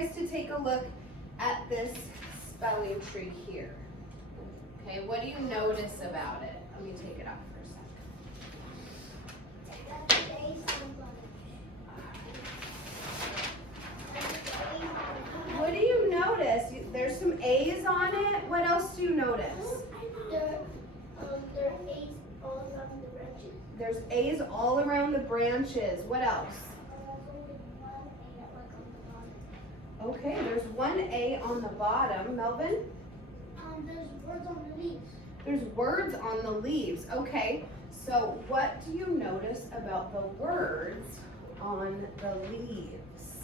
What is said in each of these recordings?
guys to take a look at this spelling tree here. Okay, what do you notice about it? Let me take it off for a second. What do you notice? There's some A's on it. What else do you notice? There are A's all around the branches. There's A's all around the branches. What else? Okay, there's one A on the bottom. Melvin? There's words on the leaves. There's words on the leaves. Okay, so what do you notice about the words on the leaves?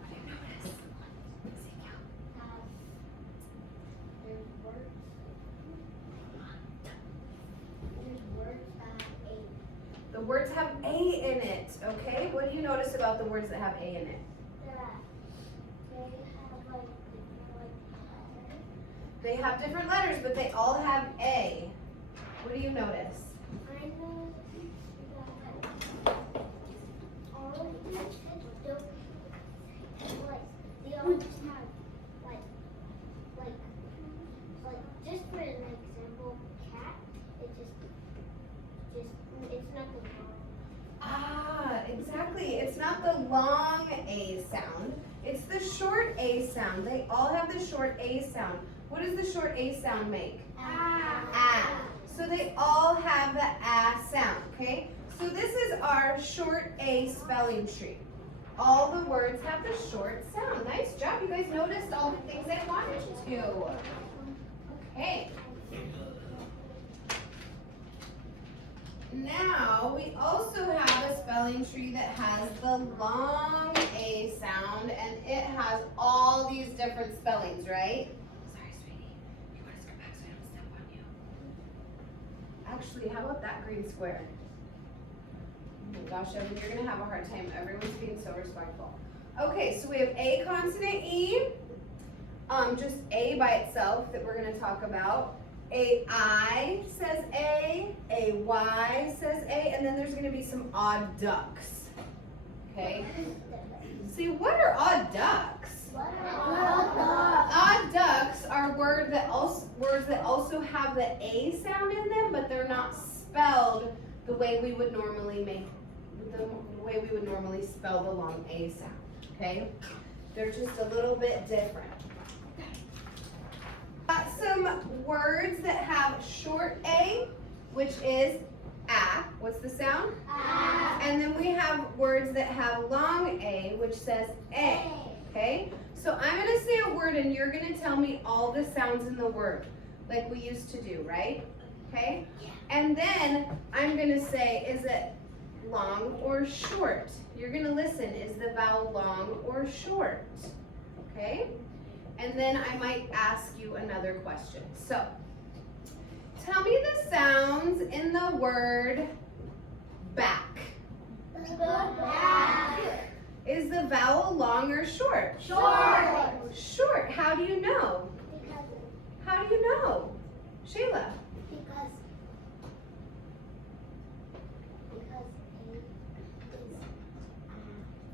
What do you notice? There's words that have A. The words have A in it, okay? What do you notice about the words that have A in it? They have They have different letters, but they all have A. What do you notice? I know that all of these don't, they all just have like just for an example, cat. It's not the long. Ah, exactly. It's not the long A sound. It's the short A sound. They all have the short A sound. What does the short A sound make? Ah. So they all have the ah sound, okay? So this is our short A spelling tree. All the words have the short sound. Nice job. You guys noticed all the things I wanted you to. Okay. Now, we also have a spelling tree that has the long A sound, and it has all these different spellings, right? Sorry, sweetie. You want to go back so I don't step on you? Actually, how about that green square? Oh my gosh, Evan, you're going to have a hard time. Everyone's being so respectful. Okay, so we have A consonant E, just A by itself that we're going to talk about. A I says A Y says A, and then there's going to be some odd ducks. Okay? See, what are odd ducks? Odd ducks are words that also have the A sound in them, but they're not spelled the way we would normally spell the long A sound. Okay? They're just a little bit different. Got some words that have short A, which is ah. What's the sound? Ah. And then we have words that have long A, which says A. Okay? So I'm going to say a word and you're going to tell me all the sounds in the word, like we used to do, right? Okay? And then I'm going to say, is it long or short? You're going to listen. Is the vowel long or short? Okay? And then I might ask you another question. So, tell me the sounds in the word back. Back. Is the vowel long or short? Short. Short. How do you know? How do you know? Shayla? Because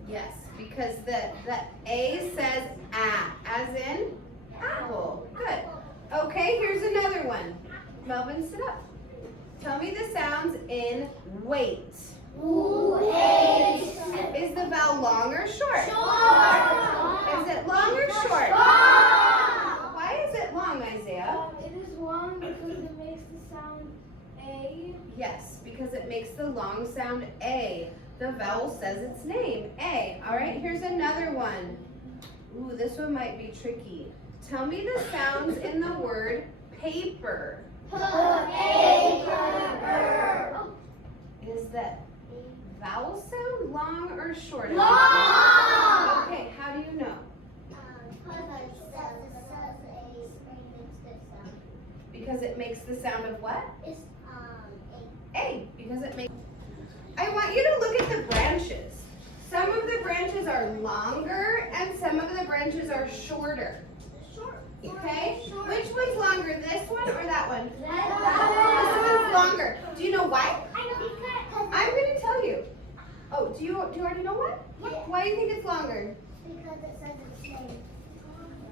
Yes, because the A says ah, as in apple. Good. Okay, here's another one. Melvin, sit up. Tell me the sounds in wait. Wait. Is the vowel long or short? Short. Is it long or short? Short. Why is it long, Isaiah? It is long because it makes the sound A. Yes, because it makes the long sound A. The vowel says its name, A. All right, here's another one. Ooh, this one might be tricky. Tell me the sounds in the word paper. Paper. Is that vowel sound long or short? Long. Okay, how do you know? Because it makes the sound of what? A. Because it makes. I want you to look at the branches. Some of the branches are longer and some of the branches are shorter. Okay? Which one's longer, this one or that one? This one's longer. Do you know why? I'm going to tell you. Oh, do you already know what? Why do you think it's longer? Because because it says its name.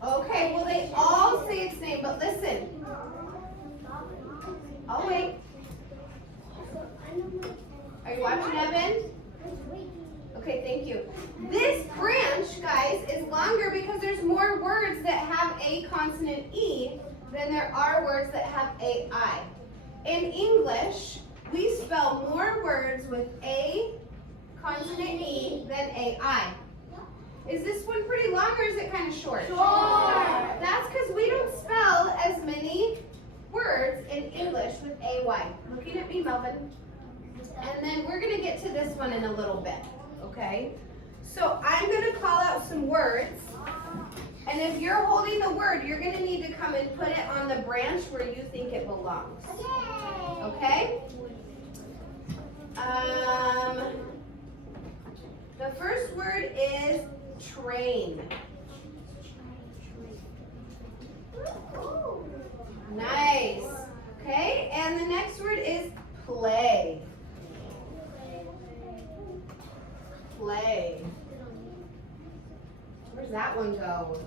Okay, well they all say its name, but listen. I'll wait. Are you watching, Evan? Okay, thank you. This branch, guys, is longer because there's more words that have a consonant E than there are words that have a I. In English, we spell more words with a consonant E than a I. Is this one pretty long or is it kind of short? Short. That's because we don't spell as many words in English with AY. Looking at me, Melvin. And then we're going to get to this one in a little bit, okay? So I'm going to call out some words. And if you're holding the word, you're going to need to come and put it on the branch where you think it belongs. Okay? The first word is train. Nice. Okay, and the next word is play. Play. Where's that one go?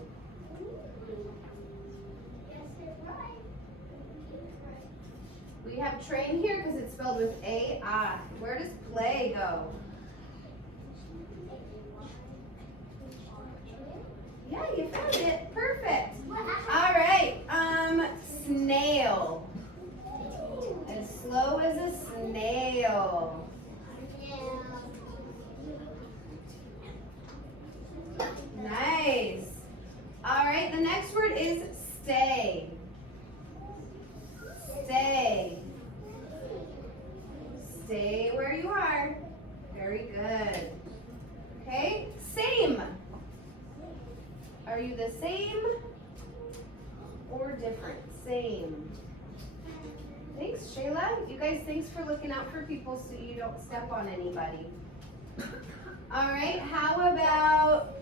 We have train here because it's spelled with A-I. Where does play go? Yeah, you found it. Perfect. All right. Snail. As slow as a snail. Nice. All right, the next word is stay. Stay. Stay where you are. Very good. Okay, same. Are you the same or different? Same. Thanks, Shayla. You guys, thanks for looking out for people so you don't step on anybody. All right, how about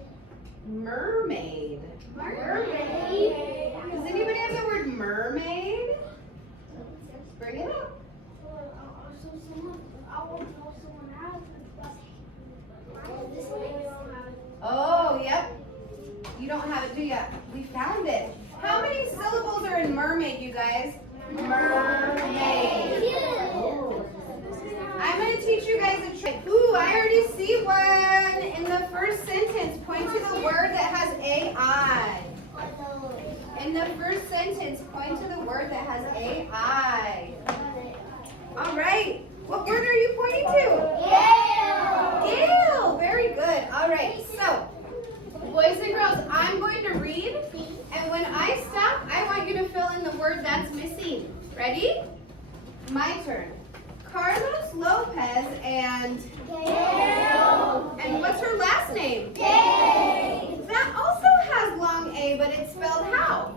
mermaid? Mermaid. Does anybody have the word mermaid? Bring it up. So someone, I want to know if someone has it, but this one we don't have it. Oh, yep. You don't have it, do you? We found it. How many syllables are in mermaid, you guys? Mermaid. I'm going to teach you guys a trick. Ooh, I already see one in the first sentence. Point to the word that has A-I. In the first sentence, point to the word that has A-I. All right. What word are you pointing to? Ew. Very good. All right. So, boys and girls, I'm going to read. And when I stop, I want you to fill in the word that's missing. Ready? My turn. Carlos Lopez and Gail. And what's her last name? Gail. That also has long A, but it's spelled how?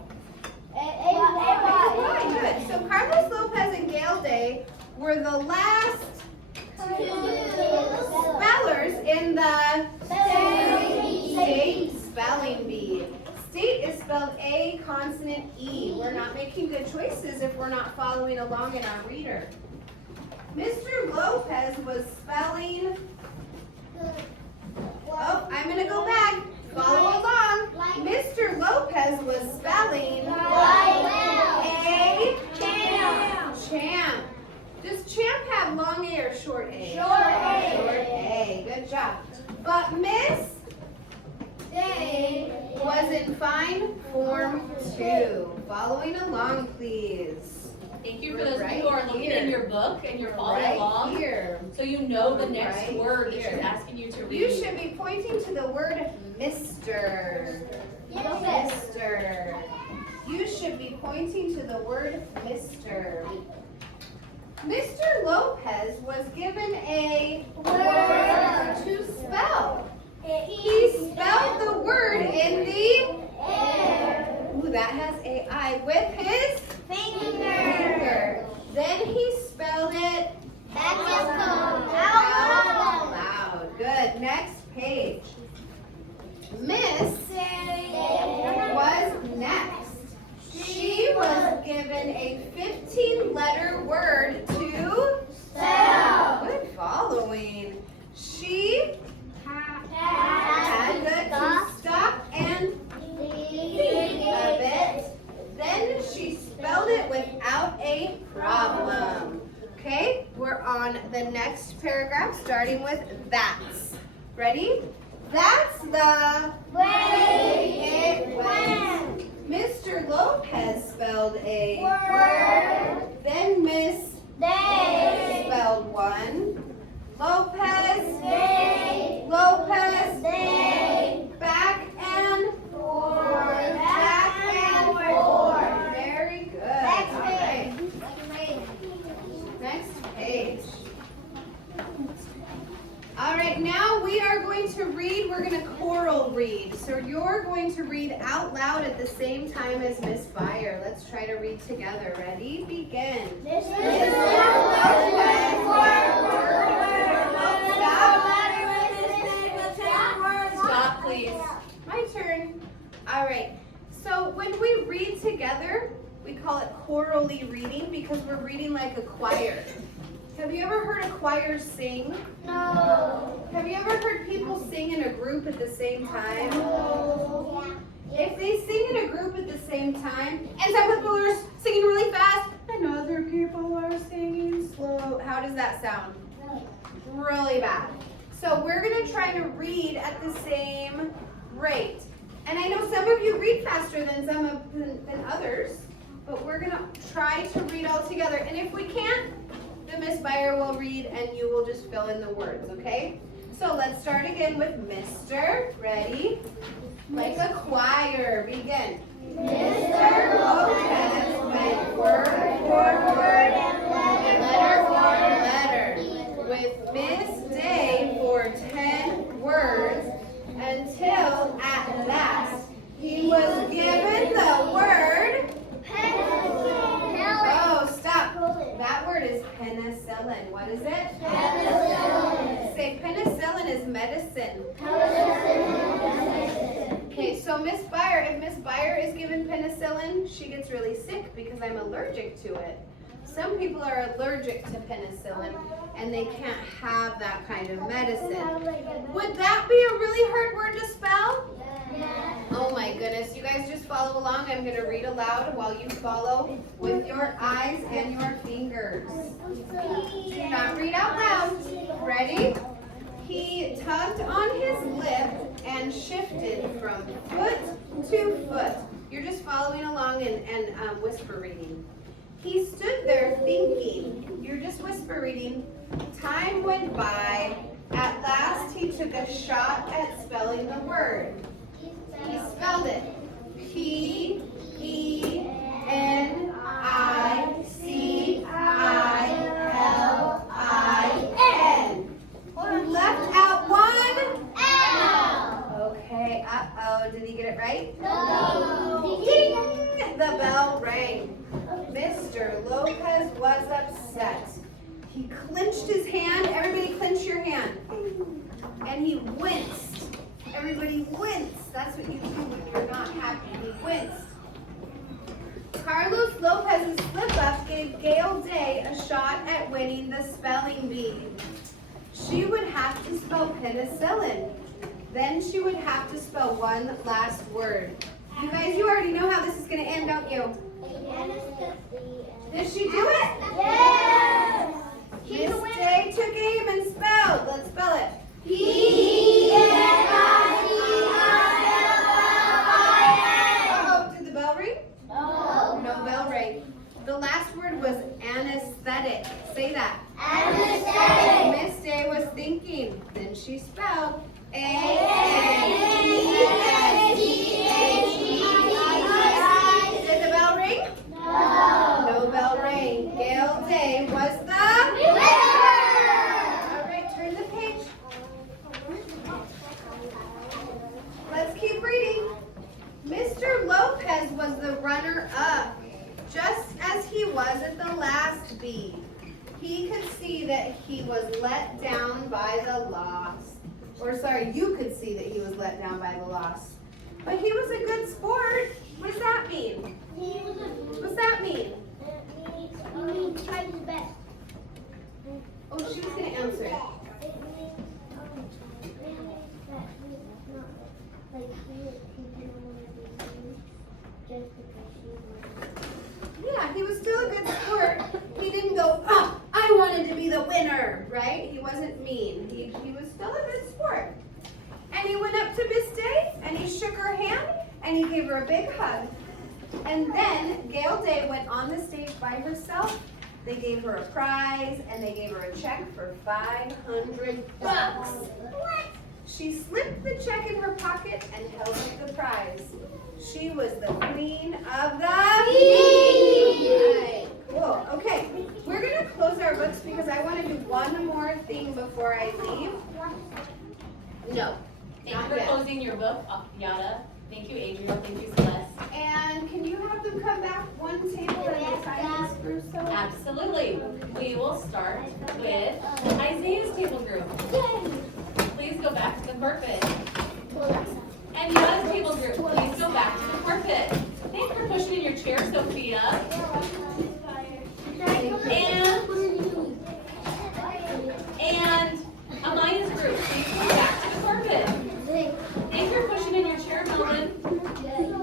A-Y. Good. So Carlos Lopez and Gail Day were the last spellers in the state spelling bee. State is spelled A consonant E. We're not making good choices if we're not following along in our reader. Mr. Lopez was spelling, oh, I'm going to go back. Follow along. Mr. Lopez was spelling A, champ. Does champ have long A or short A? Short A. Short A. Good job. But Miss Day was in fine form 2. Following along, please. Thank you for those of you who are looking in your book and you're following along. Here. So you know the next Right word that here. she's asking you to read. You should be pointing to the word Mr. Mr. You should be pointing to the word Mr. Mr. Lopez was given a word to spell. He spelled the word in the air. Ooh, that has a I with his finger. Then he spelled it out loud. Good. Next page. Miss was next. She was given a 15-letter word to spell. Good following. She had to stop starting with that's. Ready? That's the Way it went. Mr. Lopez spelled a Word. Then Miss They. spelled one. Lopez, They. Lopez, They. back and Forth. back and forth. Very good. Next All right. Next page. All right, now we are going to read, we're going to choral read. So you're going to read out loud at the same time as Miss Fire. Let's try to read together. Ready? Begin. This is Stop, please. My turn. All right. So when we read together, we call it chorally reading because we're reading like a choir. Have you ever heard a choir sing? No. Have you ever heard people sing in a group at the same time? If they sing in a group at the same time, and some people are singing really fast, and other people are singing slow, how does that sound? Really bad. So we're gonna try to read at the same rate. And I know some of you read faster than than others, but we're gonna try to read all together. And if we can't, the Miss Buyer will read and you will just fill in the words, okay? So let's start again with Mr. Ready? Like a choir. Begin. Mr. Lopez went word for word and letter for letter with Miss Day for 10 words until at last he was given the word. Oh, stop. That word is penicillin. What is it? Say penicillin is medicine. Okay, so Miss Buyer, if Miss Buyer is given penicillin, she gets really sick because I'm allergic to it. Some people are allergic to penicillin and they can't have that kind of medicine. Would that be a really hard word to spell? Oh my goodness, you guys just follow along. I'm going to read aloud while you follow with your eyes and your fingers. Do not read out loud. Ready? He tugged on his lip and shifted from foot to foot. You're just following along and whisper reading. He stood there thinking. You're just whisper reading. Time went by. At last he took a shot at spelling the word. He spelled it. P-E-N-I-C-I-L-I-N. He left out one L. Okay, uh-oh. Did he get it right? Ding! The bell rang. Mr. Lopez was upset. He clenched his hand. Everybody clench your hand. And he winced. Everybody wince. That's what you do when you're not happy. He winced. Carlos Lopez's slip-up gave Gail Day a shot at winning the spelling bee. She would have to spell penicillin. Then she would have to spell one last word. You guys, you already know how this is going to end, don't you? Did she do it? Yes! Miss Day took aim and spelled. Let's spell it. Uh-oh, did the bell ring? No bell ring. The last word was anesthetic. Say that. Anesthetic. Miss Day was thinking. Then she spelled Did the bell ring? No bell ring. Gail Day was the winner. All right, turn the page. Let's keep reading. Mr. Lopez was the runner-up, just as he was at the last bee. He could see that he was let down by the loss. Or sorry, you could see that he was let down by the loss. But he was a good sport. What does that mean? What's that mean? He tried his best. Oh, she was going to answer it. Yeah, he was still a good sport. He didn't go, oh, I wanted to be the winner, right? He wasn't mean. and he gave her a big hug. And then Gail Day went on the stage by herself. They gave her a prize and they gave her a check for $500. She slipped the check in her pocket and held up the prize. She was the queen of the bee. Cool. Okay, we're gonna close our books because I want to do one more thing before I leave. No. Thank you Not for yet. closing your book, Yada. Thank you, Adriel. Thank you, Celeste. And can you have them come back one table at a time, Ms. Russo? Absolutely. We will start with Isaiah's table group. Please go back to the carpet. And Yada's table group, please go back to the carpet. Thanks for pushing in your chair, Sophia. And Amaya's group, please go back to the carpet. Thanks for pushing in your chair, Melvin.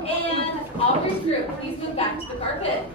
And Aubrey's group, please move back to the carpet.